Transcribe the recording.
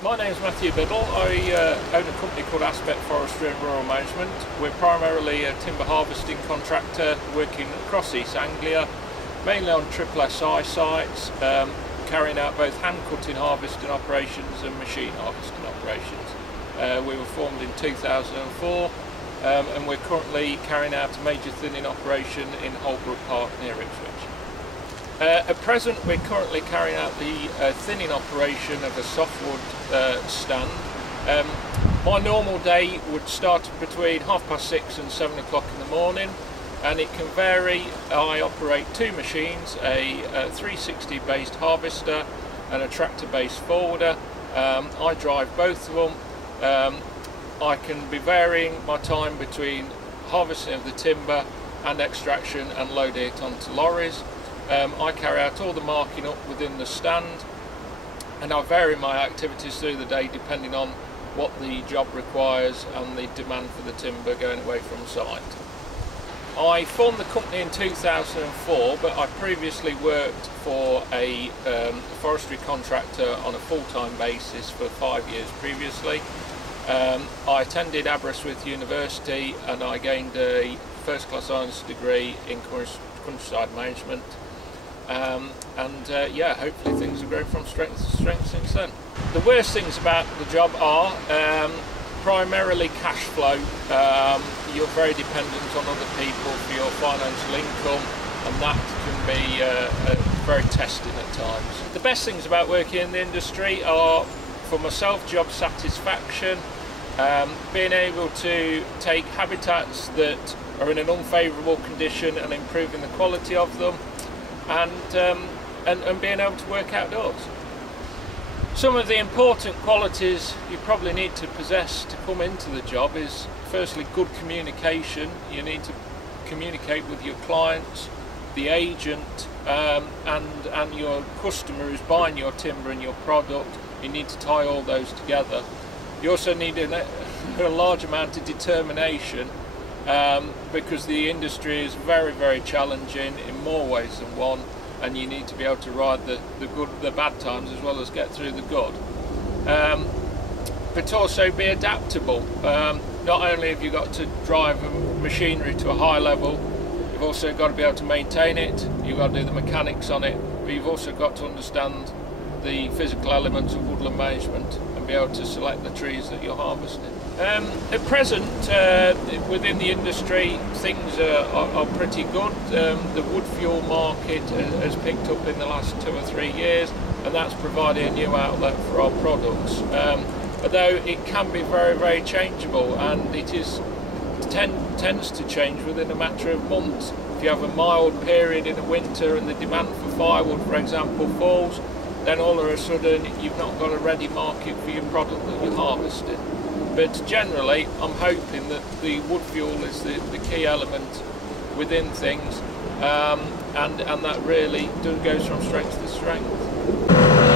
My name is Matthew Biddle. I own a company called Aspect Forestry and Rural Management. We're primarily a timber harvesting contractor working across East Anglia, mainly on triple SI sites, carrying out both hand cutting harvesting operations and machine harvesting operations. We were formed in 2004 and we're currently carrying out a major thinning operation in Holbrook Park near Ipswich. At present we're currently carrying out the thinning operation of a softwood stand. My normal day would start between 6:30 and 7 o'clock in the morning, and it can vary. I operate two machines, a 360 based harvester and a tractor based forwarder. I drive both of them. I can be varying my time between harvesting of the timber and extraction and loading it onto lorries. I carry out all the marking up within the stand, and I vary my activities through the day depending on what the job requires and the demand for the timber going away from site. I formed the company in 2004, but I previously worked for a forestry contractor on a full-time basis for 5 years previously. I attended Aberystwyth University and I gained a first-class honours degree in countryside management. Yeah, hopefully things have grown from strength to strength since then. The worst things about the job are primarily cash flow. You're very dependent on other people for your financial income, and that can be very testing at times. The best things about working in the industry are, for myself, job satisfaction, being able to take habitats that are in an unfavourable condition and improving the quality of them, and being able to work outdoors. Some of the important qualities you probably need to possess to come into the job is, firstly, good communication. You need to communicate with your clients, the agent, and your customer who's buying your timber and your product. You need to tie all those together. You also need a large amount of determination, because the industry is very, very challenging in more ways than one, and you need to be able to ride the bad times as well as get through the good. But also be adaptable. Not only have you got to drive machinery to a high level, you've also got to be able to maintain it, you've got to do the mechanics on it, but you've also got to understand the physical elements of woodland management and be able to select the trees that you're harvesting. At present, within the industry, things are pretty good. The wood fuel market has picked up in the last 2 or 3 years, and that's providing a new outlet for our products. Although it can be very, very changeable, and it tends to change within a matter of months. If you have a mild period in the winter and the demand for firewood, for example, falls, then all of a sudden you've not got a ready market for your product that you're harvesting. But generally, I'm hoping that the wood fuel is the key element within things, and that really goes from strength to strength.